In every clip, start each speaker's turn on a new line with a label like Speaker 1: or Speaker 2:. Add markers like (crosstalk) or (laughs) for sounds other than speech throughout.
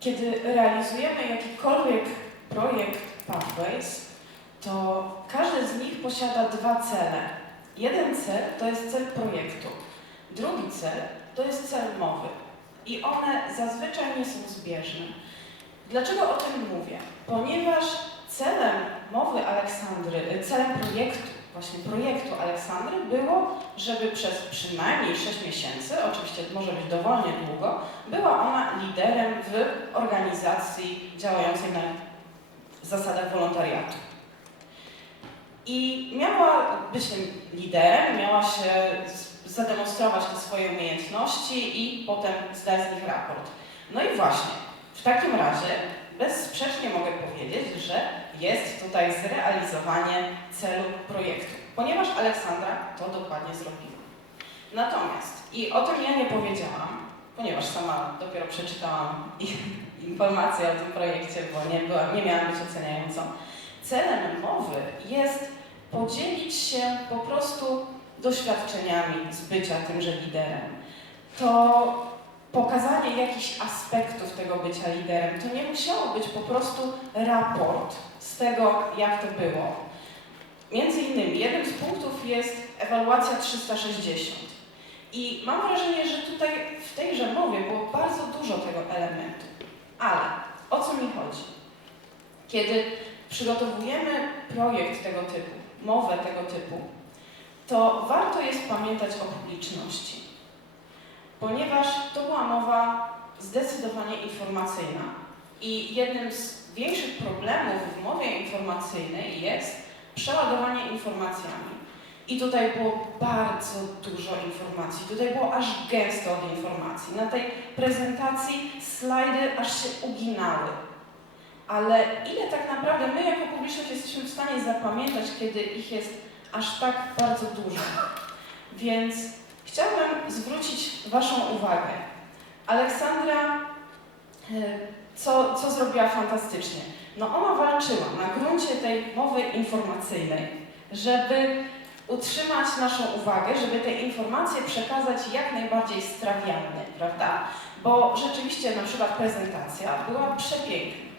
Speaker 1: Kiedy realizujemy jakikolwiek projekt Pathways, to każdy z nich posiada dwa cele. Jeden cel to jest cel projektu, drugi cel to jest cel mowy. I one zazwyczaj nie są zbieżne. Dlaczego o tym mówię? Ponieważ celem mowy Aleksandry, celem projektu, właśnie projektu Aleksandry było, żeby przez przynajmniej 6 miesięcy, oczywiście może być dowolnie długo, była ona liderem w organizacji działającej na zasadach wolontariatu. I miała być liderem, miała się zademonstrować te swoje umiejętności i potem zdać z nich raport. No i właśnie, w takim razie bezsprzecznie że jest tutaj zrealizowanie celu projektu, ponieważ Aleksandra to dokładnie zrobiła. Natomiast, i o tym ja nie powiedziałam, ponieważ sama dopiero przeczytałam i- (laughs) informacje o tym projekcie, bo nie, byłam, nie miałam być oceniającą, celem mowy jest podzielić się po prostu doświadczeniami z bycia tymże liderem. To pokazanie jakichś aspektów tego bycia liderem. To nie musiało być po prostu raport z tego, jak to było. Między innymi jednym z punktów jest ewaluacja 360. I mam wrażenie, że tutaj w tejże mowie było bardzo dużo tego elementu. Ale o co mi chodzi? Kiedy przygotowujemy projekt tego typu, mowę tego typu, to warto jest pamiętać o publiczności ponieważ była mowa zdecydowanie informacyjna. I jednym z większych problemów w mowie informacyjnej jest przeładowanie informacjami. I tutaj było bardzo dużo informacji, tutaj było aż gęsto od informacji. Na tej prezentacji slajdy aż się uginały. Ale ile tak naprawdę my jako publiczność jesteśmy w stanie zapamiętać, kiedy ich jest aż tak bardzo dużo? Więc Chciałabym zwrócić Waszą uwagę. Aleksandra, e, co, co zrobiła fantastycznie? No ona walczyła na gruncie tej mowy informacyjnej, żeby utrzymać naszą uwagę, żeby te informacje przekazać jak najbardziej strawialne, prawda? Bo rzeczywiście na przykład prezentacja była przepiękna.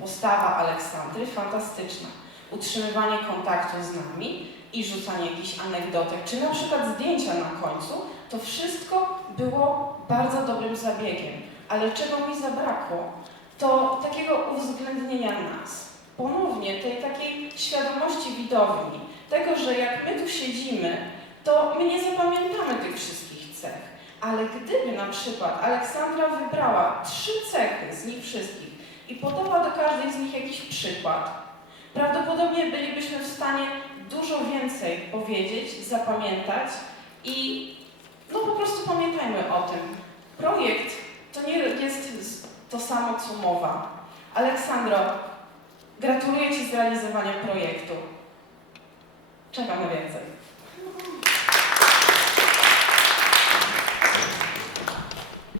Speaker 1: Postawa Aleksandry fantastyczna. Utrzymywanie kontaktu z nami, i rzucanie jakichś anegdotek, czy na przykład zdjęcia na końcu, to wszystko było bardzo dobrym zabiegiem. Ale czego mi zabrakło, to takiego uwzględnienia nas. Ponownie tej takiej świadomości widowni, tego, że jak my tu siedzimy, to my nie zapamiętamy tych wszystkich cech. Ale gdyby na przykład Aleksandra wybrała trzy cechy z nich wszystkich i podała do każdej z nich jakiś przykład, prawdopodobnie bylibyśmy w stanie dużo więcej powiedzieć, zapamiętać i no po prostu pamiętajmy o tym. Projekt to nie jest to samo co mowa. Aleksandro, gratuluję Ci zrealizowania projektu. Czekam na więcej.